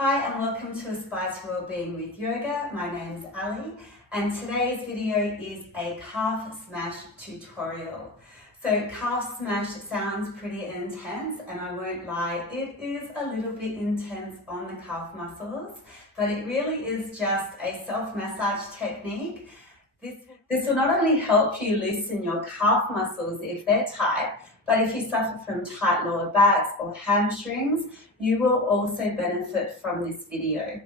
Hi and welcome to Aspire to Wellbeing with Yoga. My name's Ali and today's video is a calf smash tutorial. So calf smash sounds pretty intense and I won't lie, it is a little bit intense on the calf muscles, but it really is just a self-massage technique. This will not only help you loosen your calf muscles if they're tight, but if you suffer from tight lower backs or hamstrings, you will also benefit from this video.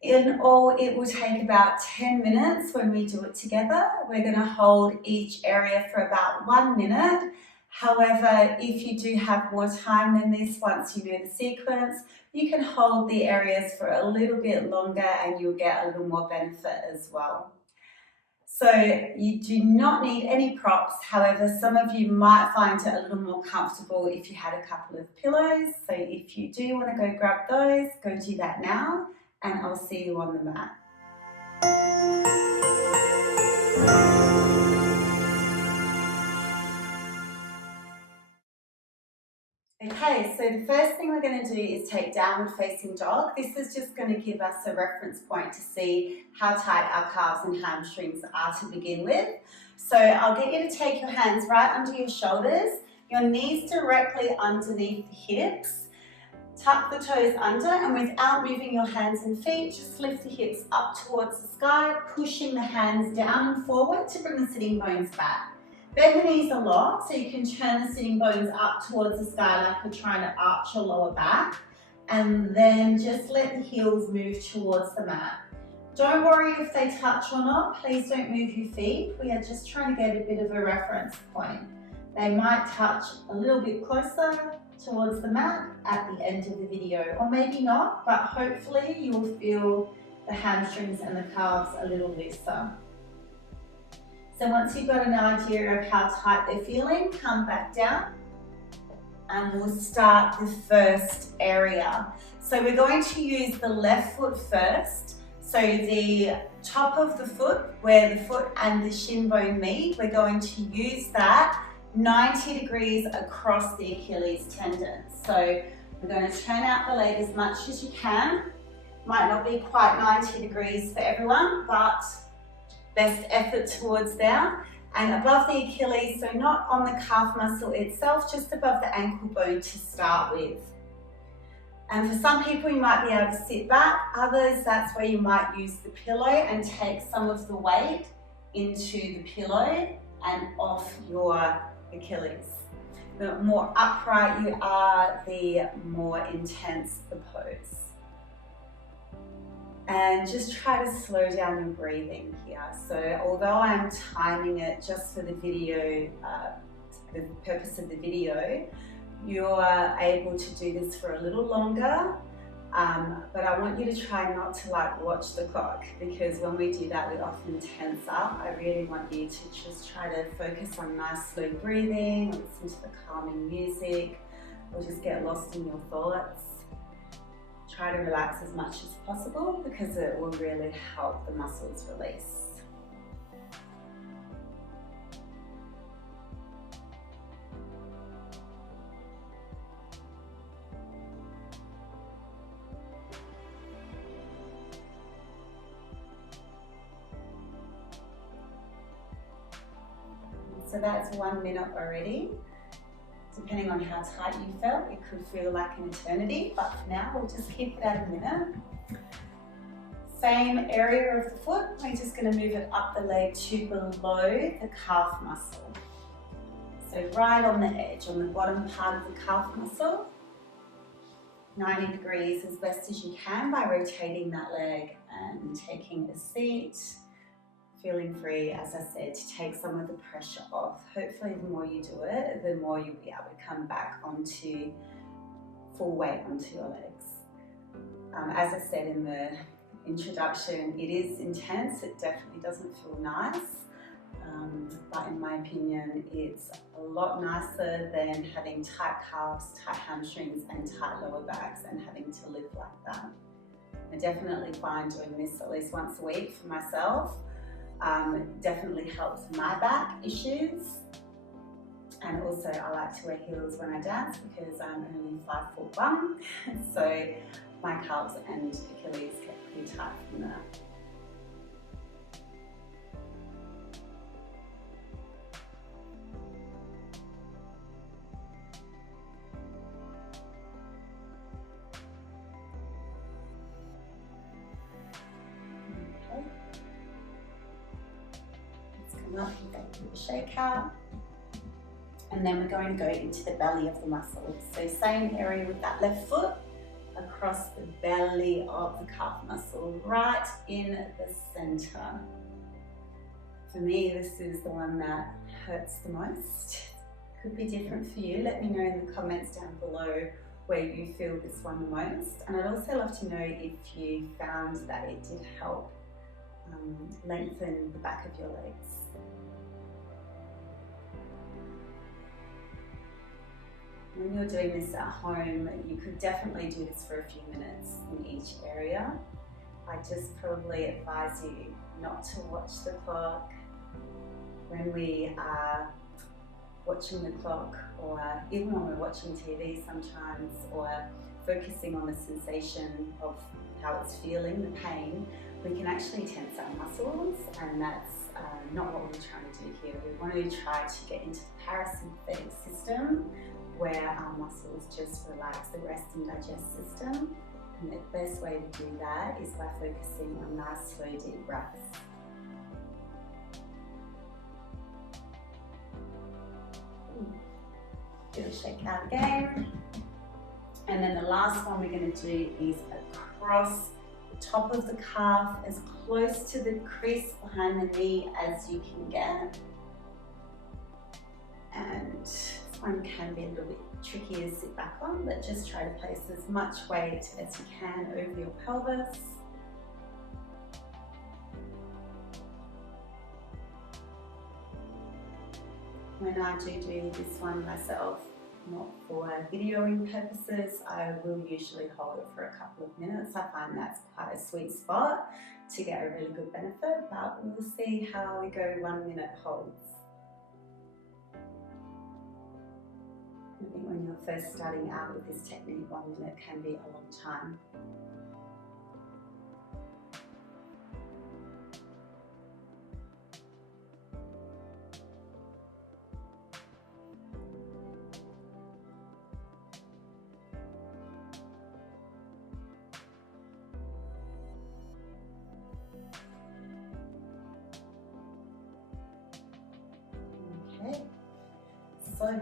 In all, it will take about 10 minutes when we do it together. We're going to hold each area for about 1 minute. However, if you do have more time than this, once you know the sequence, you can hold the areas for a little bit longer and you'll get a little more benefit as well. So you do not need any props. However, some of you might find it a little more comfortable if you had a couple of pillows. So if you do want to go grab those, go do that now, and I'll see you on the mat. Okay, so the first thing we're going to do is take downward facing dog. This is just going to give us a reference point to see how tight our calves and hamstrings are to begin with. So I'll get you to take your hands right under your shoulders, your knees directly underneath the hips. Tuck the toes under and without moving your hands and feet, just lift the hips up towards the sky, pushing the hands down and forward to bring the sitting bones back. Bend the knees a lot so you can turn the sitting bones up towards the sky like you're trying to arch your lower back, and then just let the heels move towards the mat. Don't worry if they touch or not, please don't move your feet. We are just trying to get a bit of a reference point. They might touch a little bit closer towards the mat at the end of the video, or maybe not, but hopefully you will feel the hamstrings and the calves a little looser. So once you've got an idea of how tight they're feeling, come back down and we'll start the first area. So we're going to use the left foot first. So the top of the foot, where the foot and the shin bone meet, we're going to use that 90 degrees across the Achilles tendon. So we're going to turn out the leg as much as you can. Might not be quite 90 degrees for everyone, but best effort towards there. And above the Achilles, so not on the calf muscle itself, just above the ankle bone to start with. And for some people, you might be able to sit back. Others, that's where you might use the pillow and take some of the weight into the pillow and off your Achilles. The more upright you are, the more intense the pose. And just try to slow down your breathing here. So although I'm timing it just for the video, the purpose of the video, you're able to do this for a little longer, but I want you to try not to watch the clock, because when we do that we often tense up. I really want you to just try to focus on nice slow breathing, or listen to the calming music, or just get lost in your thoughts. Try to relax as much as possible because it will really help the muscles release. So that's 1 minute already. Depending on how tight you felt, it could feel like an eternity, but for now we'll just keep it at a minute. Same area of the foot, we're just going to move it up the leg to below the calf muscle. So right on the edge, on the bottom part of the calf muscle, 90 degrees as best as you can by rotating that leg and taking a seat. Feeling free, as I said, to take some of the pressure off. Hopefully the more you do it, the more you'll be able to come back onto full weight onto your legs. As I said in the introduction, it is intense, it definitely doesn't feel nice, but in my opinion it's a lot nicer than having tight calves, tight hamstrings and tight lower backs and having to live like that. I definitely find doing this at least once a week for myself definitely helps my back issues, and also I like to wear heels when I dance because I'm only 5'1", so my calves and Achilles get pretty tight from there. Up and go through the shake out, and then we're going to go into the belly of the muscle. So same area with that left foot across the belly of the calf muscle, right in the center. For me, this is the one that hurts the most. Could be different for you. Let me know in the comments down below where you feel this one the most, and I'd also love to know if you found that it did help lengthen the back of your legs. When you're doing this at home, you could definitely do this for a few minutes in each area. I just probably advise you not to watch the clock when we are watching the clock, or even when we're watching TV sometimes, or focusing on the sensation of how it's feeling, the pain. We can actually tense our muscles, and that's not what we're trying to do here. We want to try to get into the parasympathetic system, where our muscles just relax, the rest and digest system. And the best way to do that is by focusing on nice, slow, deep breaths. Do a shake out again. And then the last one we're going to do is across the top of the calf, as close to the crease behind the knee as you can get. And this one can be a little bit tricky to sit back on, but just try to place as much weight as you can over your pelvis. When I do this one myself, not for videoing purposes, I will usually hold it for a couple of minutes. I find that's quite a sweet spot to get a really good benefit, but we'll see how we go 1 minute holds. I think when you're first starting out with this technique, 1 minute can be a long time. Okay, so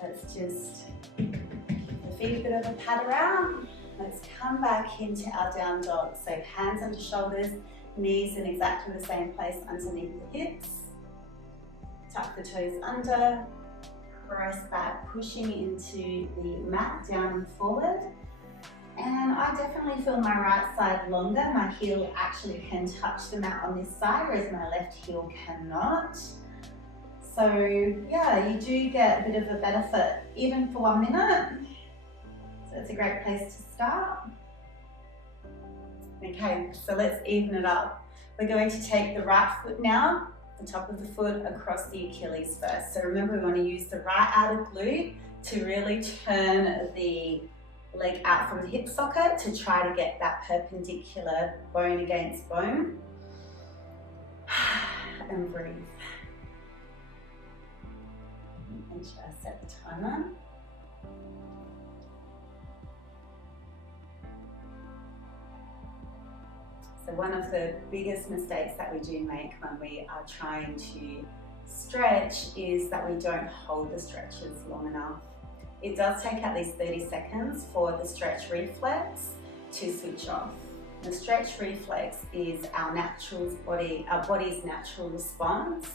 let's just the feet a bit of a pat around. Let's come back into our down dog. So hands under shoulders, knees in exactly the same place underneath the hips. Tuck the toes under, press back, pushing into the mat down and forward. And I definitely feel my right side longer. My heel actually can touch the mat on this side, whereas my left heel cannot. So yeah, you do get a bit of a benefit even for 1 minute. So it's a great place to start. Okay, so let's even it up. We're going to take the right foot now, the top of the foot across the Achilles first. So remember, we want to use the right outer glute to really turn the leg out from the hip socket to try to get that perpendicular bone against bone. And breathe. And just set the timer. So one of the biggest mistakes that we do make when we are trying to stretch is that we don't hold the stretches long enough. It does take at least 30 seconds for the stretch reflex to switch off. The stretch reflex is our body's natural response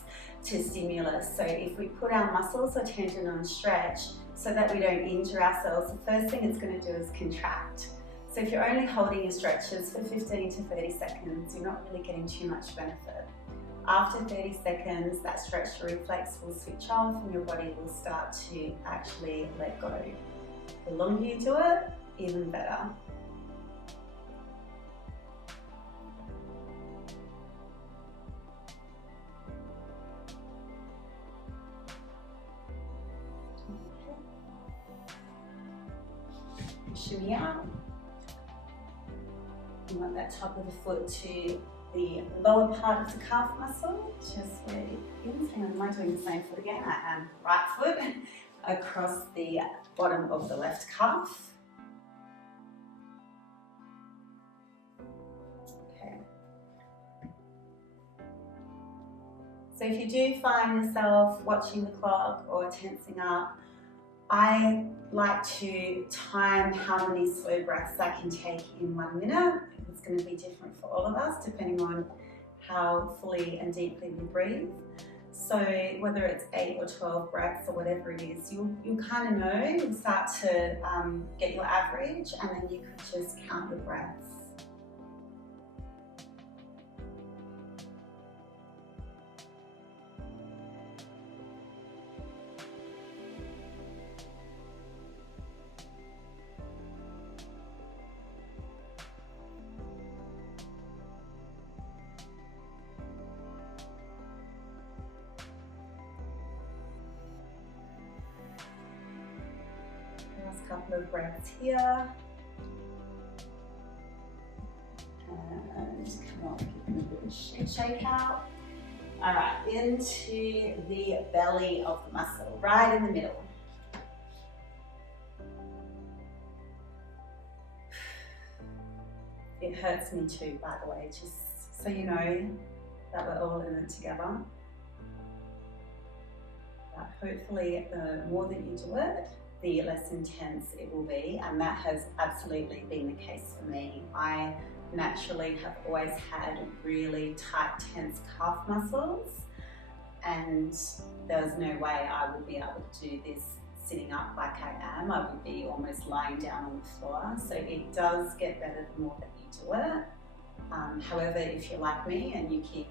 to stimulus. So if we put our muscles or tendon on stretch so that we don't injure ourselves, the first thing it's going to do is contract. So if you're only holding your stretches for 15 to 30 seconds, you're not really getting too much benefit. After 30 seconds, that stretch reflex will switch off and your body will start to actually let go. The longer you do it, even better. Shimmy out. You want that top of the foot to the lower part of the calf muscle, just where it begins. Hang on, am I doing the same foot again? I am. Right foot across the bottom of the left calf. Okay. So if you do find yourself watching the clock or tensing up, I like to time how many slow breaths I can take in 1 minute. It's going to be different for all of us depending on how fully and deeply we breathe. So whether it's 8 or 12 breaths or whatever it is, you'll kind of know, you'll start to get your average, and then you could just count your breaths. Last couple of breaths here. And come on, give them a good shake out. All right, into the belly of the muscle, right in the middle. It hurts me too, by the way, just so you know that we're all in it together. But hopefully the more that you do it, the less intense it will be, and that has absolutely been the case for me. I naturally have always had really tight, tense calf muscles, and there was no way I would be able to do this sitting up like I am. I would be almost lying down on the floor. So it does get better the more that you do it. However, if you're like me and you keep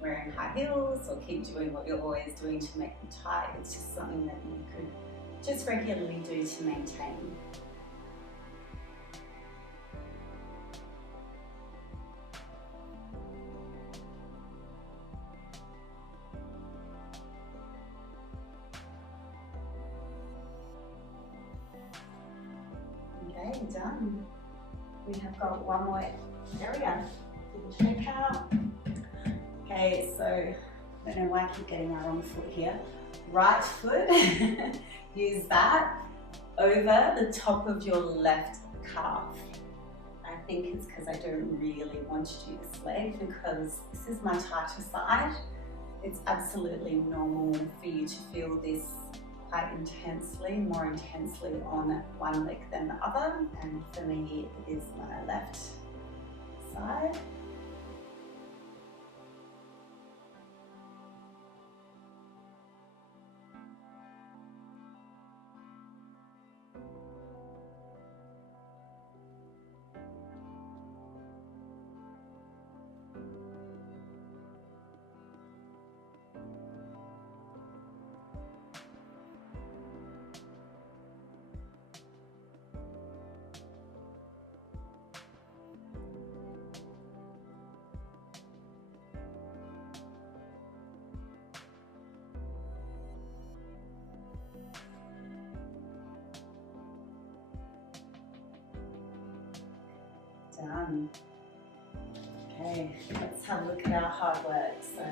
wearing high heels or keep doing what you're always doing to make them tight, it's just something that you could just regularly do to maintain. Okay, done. We have got one more area. Shake out. Okay, so I don't know why I keep getting my wrong foot here. Right foot, use that over the top of your left calf. I think it's because I don't really want to do this leg because this is my tighter side. It's absolutely normal for you to feel this quite intensely, more intensely on one leg than the other, and for me it is my left side. Done. Okay, let's have a look at our hard work. So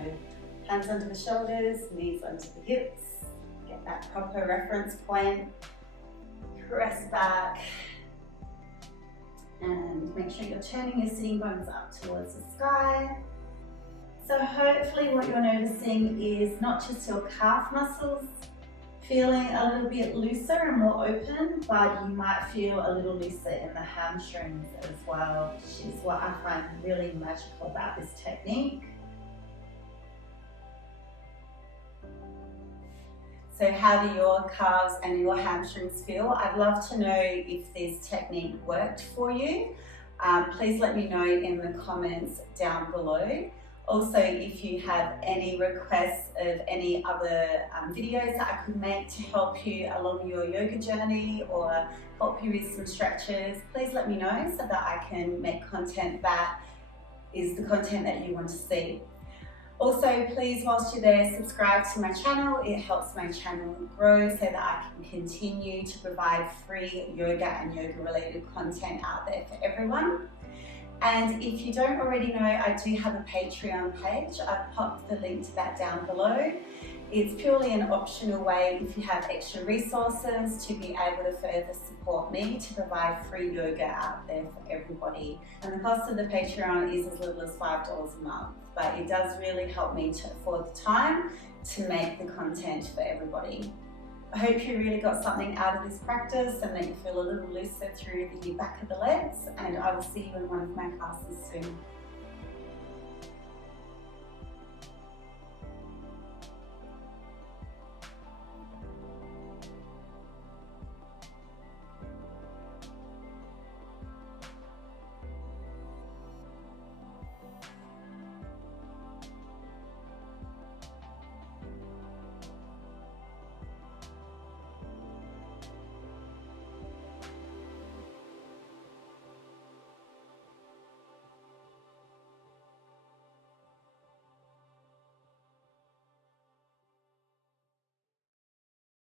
hands under the shoulders, knees onto the hips, get that proper reference point, press back, and make sure you're turning your sitting bones up towards the sky. So hopefully what you're noticing is not just your calf muscles feeling a little bit looser and more open, but you might feel a little looser in the hamstrings as well, which is what I find really magical about this technique. So how do your calves and your hamstrings feel? I'd love to know if this technique worked for you. Please let me know in the comments down below. Also, if you have any requests of any other videos that I could make to help you along your yoga journey or help you with some stretches, please let me know so that I can make content that is the content that you want to see. Also, please, whilst you're there, subscribe to my channel. It helps my channel grow so that I can continue to provide free yoga and yoga related content out there for everyone. And if you don't already know, I do have a Patreon page. I've popped the link to that down below. It's purely an optional way if you have extra resources to be able to further support me to provide free yoga out there for everybody. And the cost of the Patreon is as little as $5 a month, but it does really help me to afford the time to make the content for everybody. I hope you really got something out of this practice and that you feel a little looser through the back of the legs, and I will see you in one of my classes soon.